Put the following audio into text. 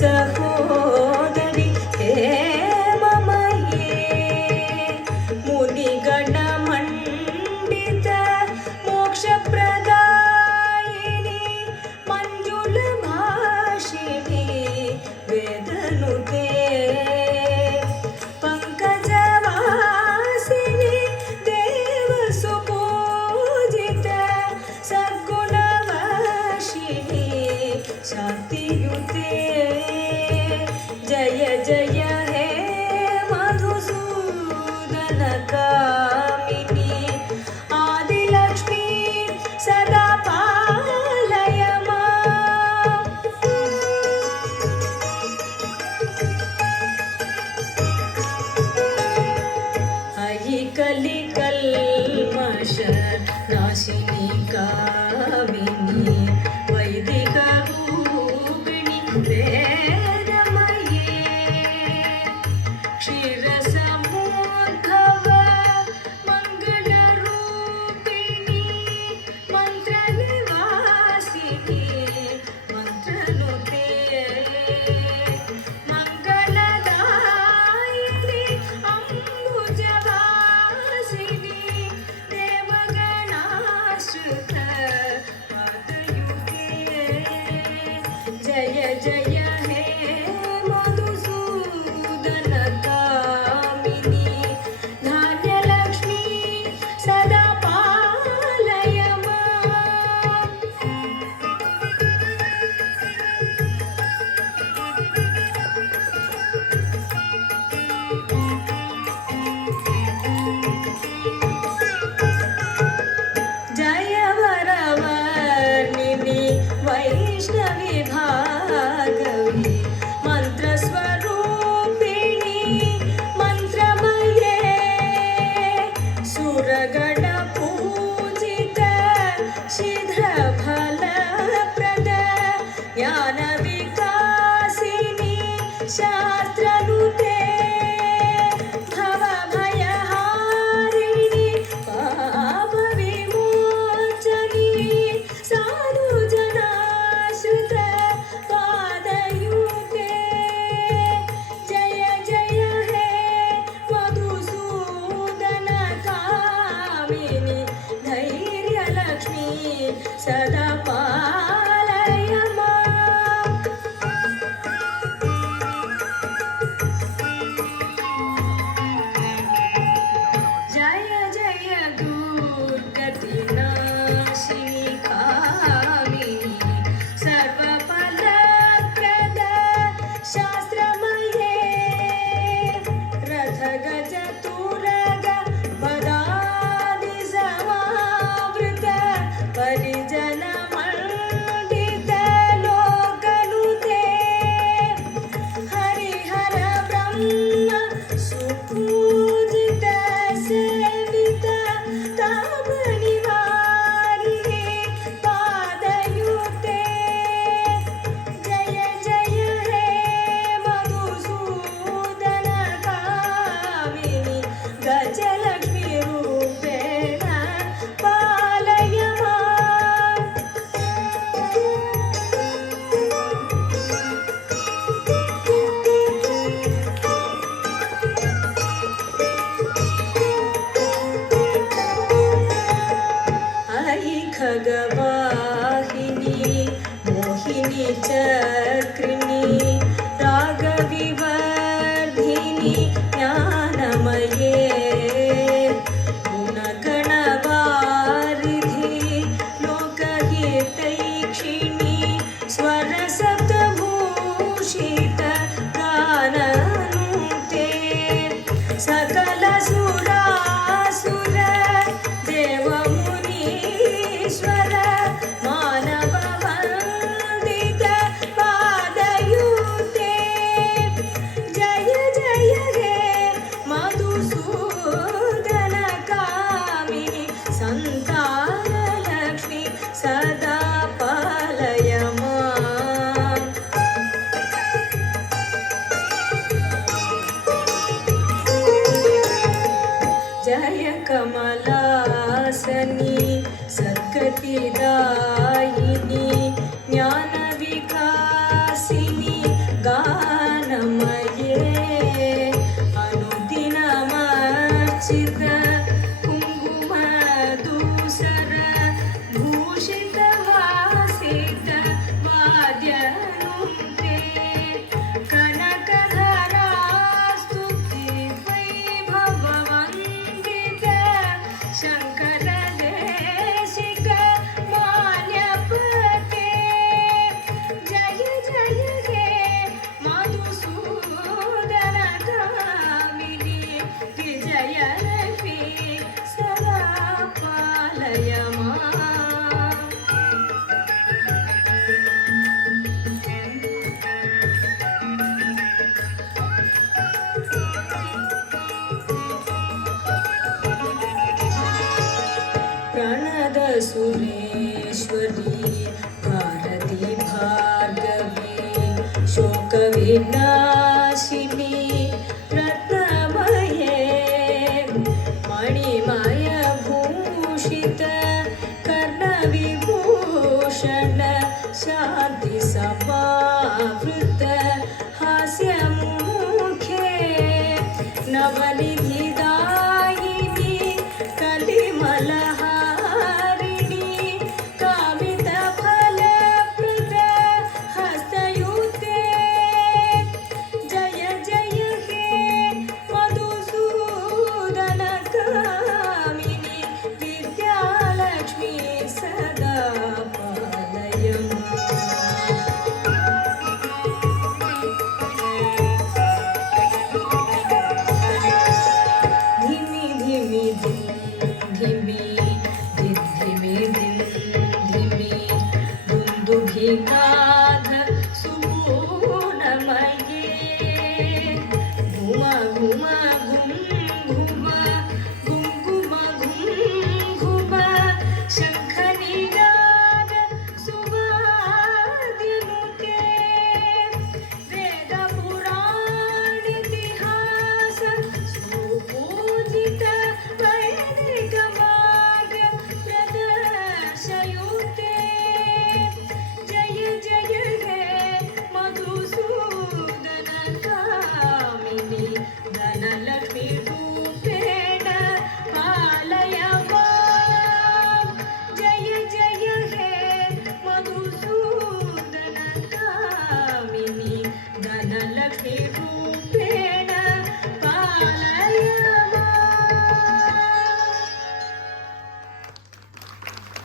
सहोदरि हेममये मुनिगणमण्डित मोक्षप्रदायिनि मञ्जुलभाषिणि वेदनुते पङ्कजवासिनि देवसुपूजित सद्गुणवर्षिणि शान्तियुते जय जय हे मधुसूदन कामिनी आदिलक्ष्मी सदा पालय माम्। अयि कलिकल्मष नाशिनी कामिनी वैदिक रूपिणि वेदमये क्षीरसमुद्भव मङ्गलरूपिणि मन्त्रनिवासिनि मन्त्रनुते मङ्गलदायिनि अम्बुजवासिनि देवगणाश्रित पादयुगे जय जय हे मधुसूदन कामिनी धान्यलक्ष्मी सदा पालय माम्। जय वरवर्णिनि वैष्णवी भार्गवी मन्त्रस्वरूपिणि मन्त्रमये सुरगणपूजित शीघ्रफलप्रद ज्ञानविकासिनि शास्त्रनुते भवभयहारिणि पापविमोचनि साधुजनाश्रित पादयुते जय जय हे मधुसूदन कामिनि धैर्यलक्ष्मी सदा पालय माम्। जय जय दुर्गतिनाशिनि कामिनि सर्वफलप्रद शास्त्रमये रथगजतुरग पदादि समावृत परिजनमण्डित लोकनुते हरिहर ब्रह्म सुपूजित सेवित तापनिवारिणि पादयुते जय जय हे मधुसूदन कामिनि गजलक्ष्मी रूपेण पालय माम्। अयि खगवाहिनी मोहिनी चक्रिणी रागविवर्धिनि ज्ञानमये गुणगणवारिधि लोकहितैक्षिणि स्वरसप्तभूषित गाननुते सकलसुरासुर देवमुनीश्वर मानववन्दित पादयुते जय जय हे मधुसूदन कामिनि सन्तानलक्ष्मी सदा पालय माम्। जय कमलासनी सद्गतिदायिनी ज्ञानविकासिनी सर्वेश्वरी भारती भार्गवी शोकविनाशिनी रत्नमये मणिमयभूषित कर्णविभूषण शान्ति समावृत हास्यमुखे नवनिधि